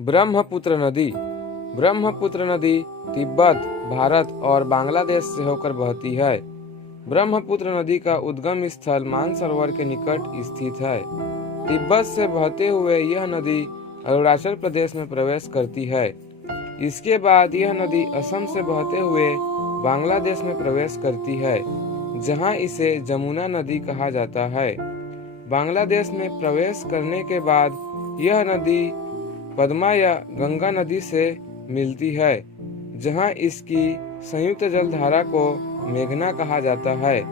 ब्रह्मपुत्र नदी। ब्रह्मपुत्र नदी तिब्बत, भारत और बांग्लादेश से होकर बहती है। ब्रह्मपुत्र नदी का उद्गम स्थल मानसरोवर के निकट स्थित है। तिब्बत से बहते हुए यह नदी अरुणाचल प्रदेश में प्रवेश करती है। इसके बाद यह नदी असम से बहते हुए बांग्लादेश में प्रवेश करती है, जहां इसे जमुना नदी कहा जाता है। बांग्लादेश में प्रवेश करने के बाद यह नदी पद्मा या गंगा नदी से मिलती है, जहां इसकी संयुक्त जलधारा को मेघना कहा जाता है।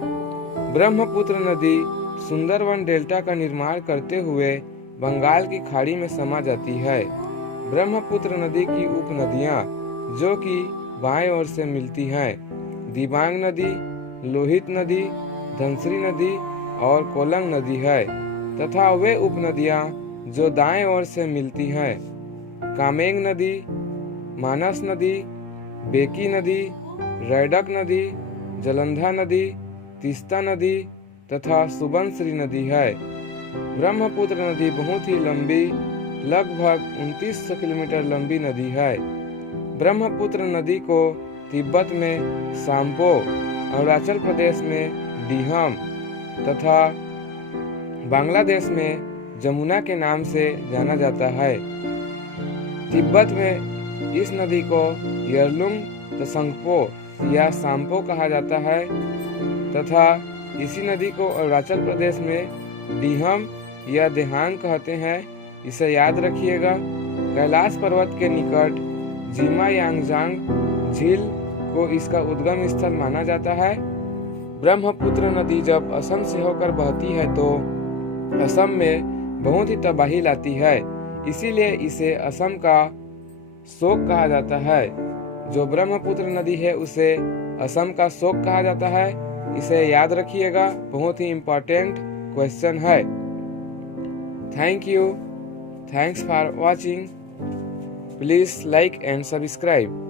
ब्रह्मपुत्र नदी सुंदरवन डेल्टा का निर्माण करते हुए बंगाल की खाड़ी में समा जाती है। ब्रह्मपुत्र नदी की उपनदियां जो कि बाएं ओर से मिलती हैं, दिबांग नदी, लोहित नदी, धनसरी नदी और कोलंग नदी है, तथा वे उपनदियां जो दाएं ओर से मिलती हैं, कामेंग नदी, मानस नदी, बेकी नदी, रैडक नदी, जलंधा नदी, तीस्ता नदी तथा सुबनसिरी नदी है। ब्रह्मपुत्र नदी बहुत ही लंबी, लगभग 2900 किलोमीटर लंबी नदी है। ब्रह्मपुत्र नदी को तिब्बत में साम्पो, अरुणाचल प्रदेश में डीहम तथा बांग्लादेश में जमुना के नाम से जाना जाता है। तिब्बत में इस नदी को यरलुंग त्संगपो या साम्पो कहा जाता है तथा इसी नदी को अरुणाचल प्रदेश में डीहम या देहांग कहते हैं। इसे याद रखिएगा। कैलाश पर्वत के निकट जिमा यांगजांग झील को इसका उद्गम स्थल माना जाता है। ब्रह्मपुत्र नदी जब असम से होकर बहती है तो असम में बहुत ही तबाही लाती है, इसीलिए इसे असम का शोक कहा जाता है। जो ब्रह्मपुत्र नदी है उसे असम का शोक कहा जाता है। इसे याद रखिएगा, बहुत ही इम्पोर्टेंट क्वेश्चन है। Thank you, thanks for watching. Please like and subscribe.